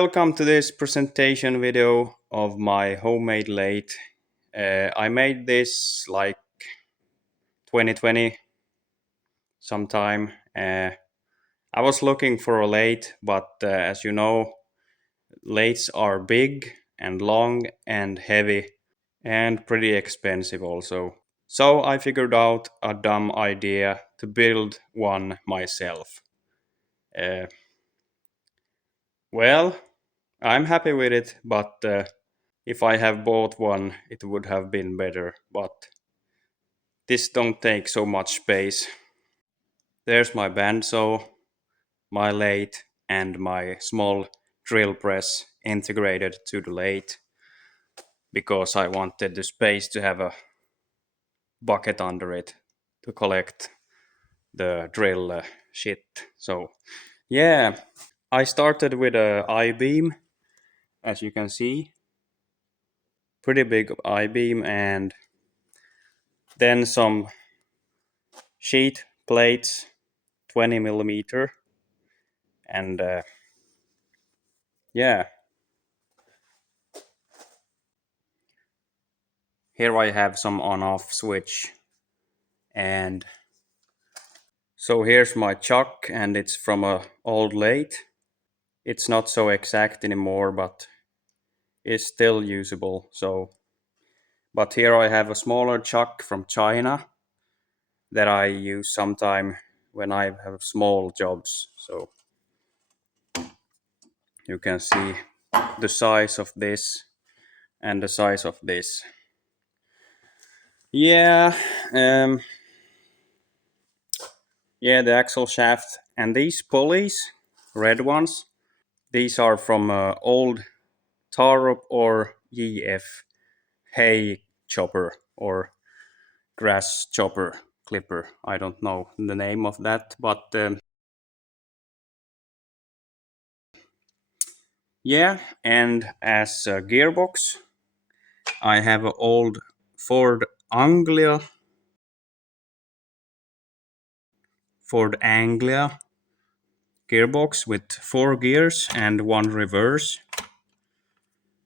welcome to this presentation video of my homemade lathe. I made this like 2020 sometime. I was looking for a lathe, but as you know, lathes are big and long and heavy and pretty expensive also. So I figured out a dumb idea to build one myself. Uh, well, I'm happy with it, but if I have bought one, it would have been better, but this don't take so much space. There's my bandsaw, my lathe, and my small drill press integrated to the lathe because I wanted the space to have a bucket under it to collect the drill shit. So yeah, I started with a I-beam, as you can see, pretty big I-beam, and then some sheet plates 20 millimeter, and yeah, here I have some on-off switch, and so here's my chuck, and it's from a old lathe. It's not so exact anymore, but it's still usable. So but here I have a smaller chuck from China that I use sometime when I have small jobs. So you can see the size of this and the size of this. Yeah, yeah, the axle shaft and these pulleys, red ones, these are from old Tarup or EF hay chopper or grass chopper clipper. I don't know the name of that, but yeah, and as a gearbox, I have an old Ford Anglia, gearbox with 4 gears and 1 reverse.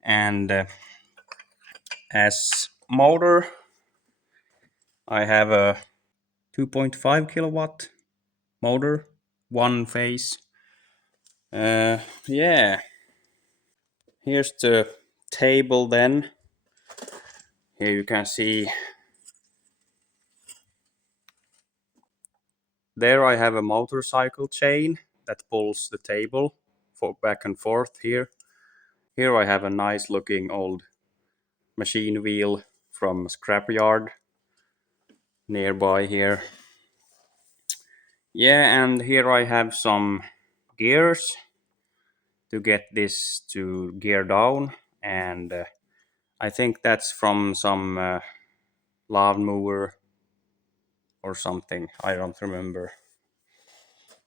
And as motor, I have a 2.5 kilowatt motor, one phase. Yeah, here's the table then. Here you can see, there I have a motorcycle chain that pulls the table for back and forth here. Here I have a nice looking old machine wheel from scrapyard nearby here. Yeah, and here I have some gears to get this to gear down, and I think that's from some lawnmower or something. I don't remember.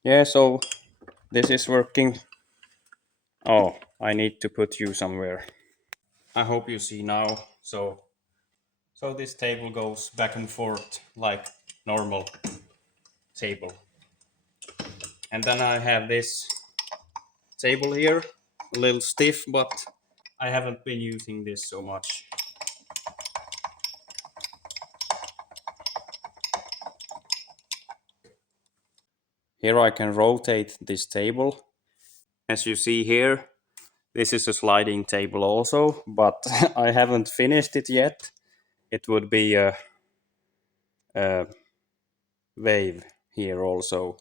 Yeah, so this is working. Oh, I need to put you somewhere. I hope you see now. So this table goes back and forth like normal table. And then I have this table here, a little stiff, but I haven't been using this so much. Here I can rotate this table. As you see here, this is a sliding table also, but I haven't finished it yet. It would be a wave here also.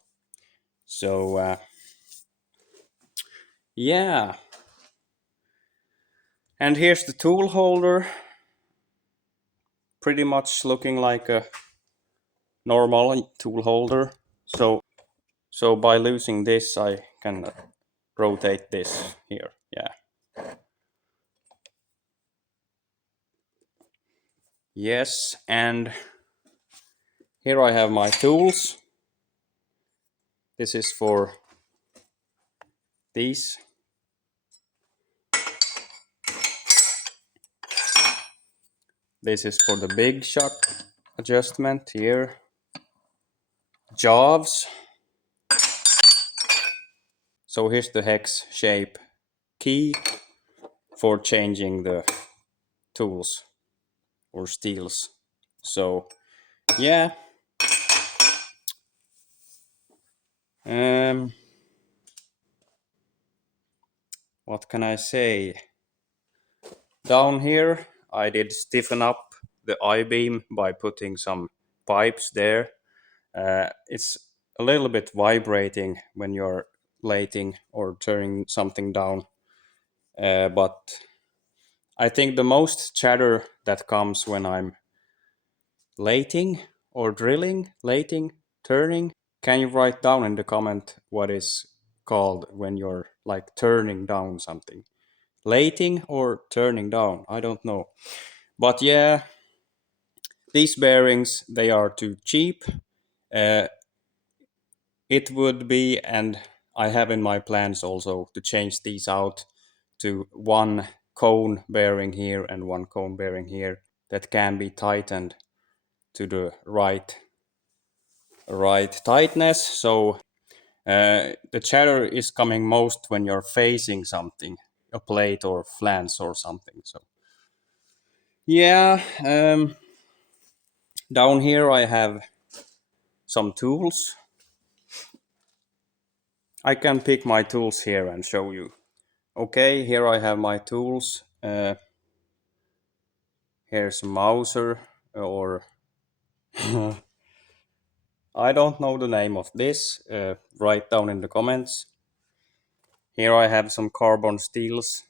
So yeah, and here's the tool holder, pretty much looking like a normal tool holder. So by losing this, I can rotate this here. Yeah. Yes, and here I have my tools. This is for these. This is for the big shock adjustment here. Jaws. So here's the hex shape key for changing the tools or steels. So yeah, um, what can I say? Down here, I did stiffen up the I-beam by putting some pipes there. It's a little bit vibrating when you're lathing or turning something down, but I think the most chatter that comes when I'm lathing or drilling, lathing, turning. Can you write down in the comment what is called when you're like turning down something? Lathing or turning down? I don't know. But yeah, these bearings, they are too cheap. Uh, it would be, and I have in my plans also to change these out to one cone bearing here and one cone bearing here that can be tightened to the right tightness. So the chatter is coming most when you're facing something, a plate or flange or something. So yeah, down here I have some tools. I can pick my tools here and show you. Okay, here I have my tools. Here's a Mauser, or I don't know the name of this. Write down in the comments. Here I have some carbon steels,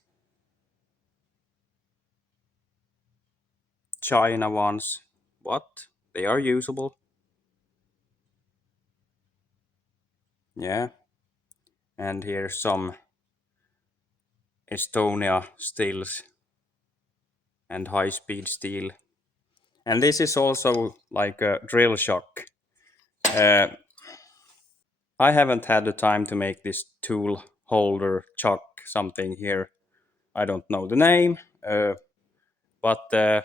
China ones. What? They are usable. Yeah. And here's some Estonia steels and high speed steel. And this is also like a drill shock. Uh, I haven't had the time to make this tool holder chuck something here. I don't know the name, but I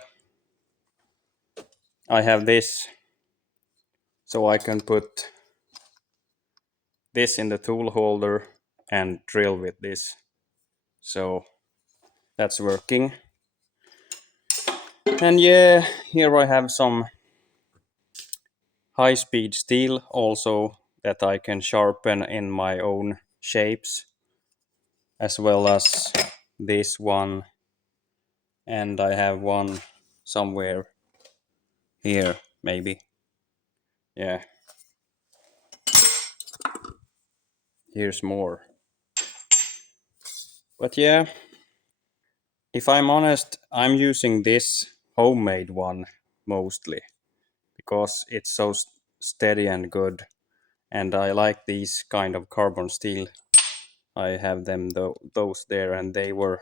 have this, so I can put this in the tool holder and drill with this. So that's working. And yeah, here I have some high speed steel also that I can sharpen in my own shapes, as well as this one, and I have one somewhere here maybe. Yeah, here's more. But yeah, if I'm honest, I'm using this homemade one mostly because it's so steady and good, and I like these kind of carbon steel. I have them those there, and they were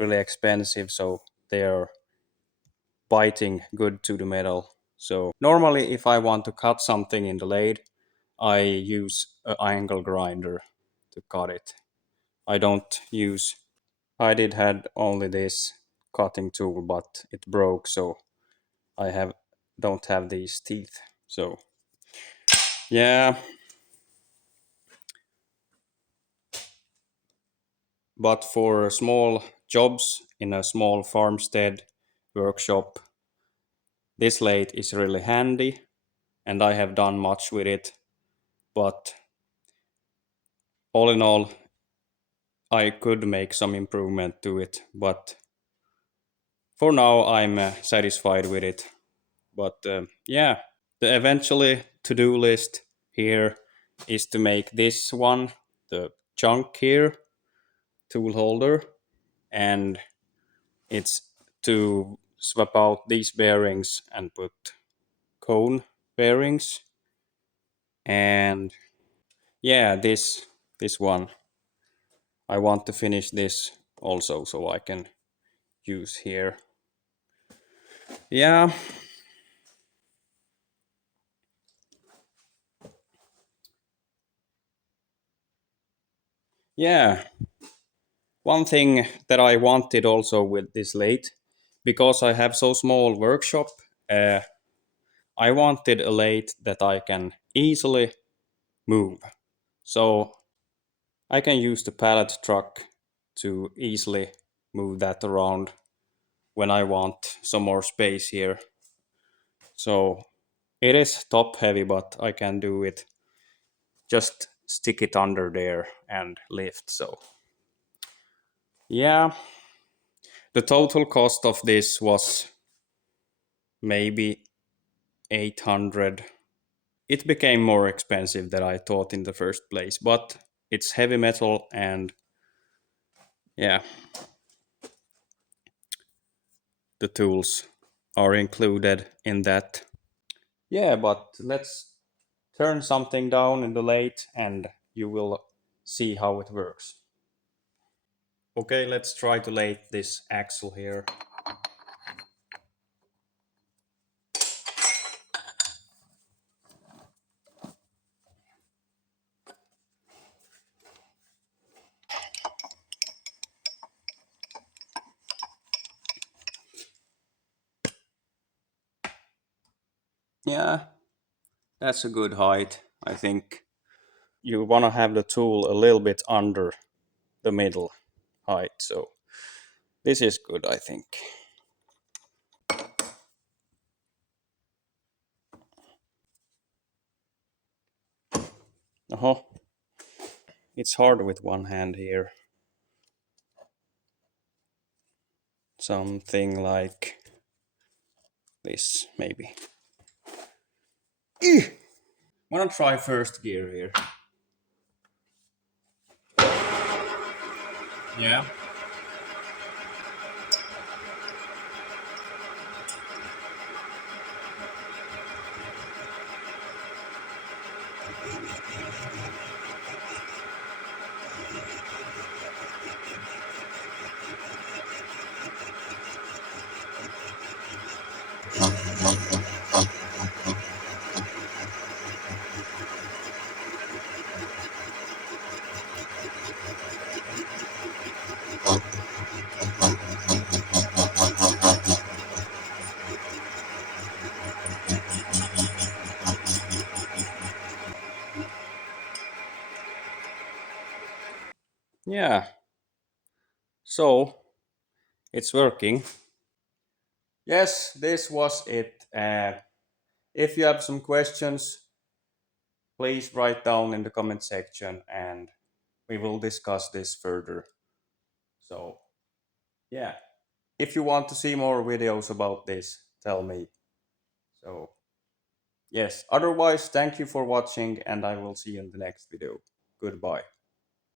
really expensive, so they are biting good to the metal. So normally if I want to cut something in the lathe, I use an angle grinder to cut it. I don't use, I did had only this cutting tool, but it broke, so I don't have these teeth. So yeah, but for small jobs in a small farmstead workshop, this lathe is really handy, and I have done much with it. But all in all, I could make some improvement to it. But for now, I'm satisfied with it. But yeah, the eventually to-do list here is to make this one, the chunk here, tool holder, and it's to swap out these bearings and put cone bearings. And yeah, this one, I want to finish this also so I can use here. Yeah, yeah. One thing that I wanted also with this lathe, because I have so small workshop, uh, I wanted a lathe that I can easily move. So I can use the pallet truck to easily move that around when I want some more space here. So it is top heavy, but I can do it. Just stick it under there and lift. So yeah, the total cost of this was maybe 800. It became more expensive than I thought in the first place, but it's heavy metal and yeah, the tools are included in that. Yeah, but let's turn something down in the lathe and you will see how it works. Okay, let's try to lathe this axle here. Yeah, that's a good height, I think. You want to have the tool a little bit under the middle height, so this is good, I think. Oh, it's hard with one hand here. Something like this, maybe. Eeh! Wanna try first gear here? Yeah. Yeah, so it's working. Yes, this was it. If you have some questions, please write down in the comment section and we will discuss this further. So, yeah, if you want to see more videos about this, tell me. So, yes, otherwise, thank you for watching and I will see you in the next video. Goodbye.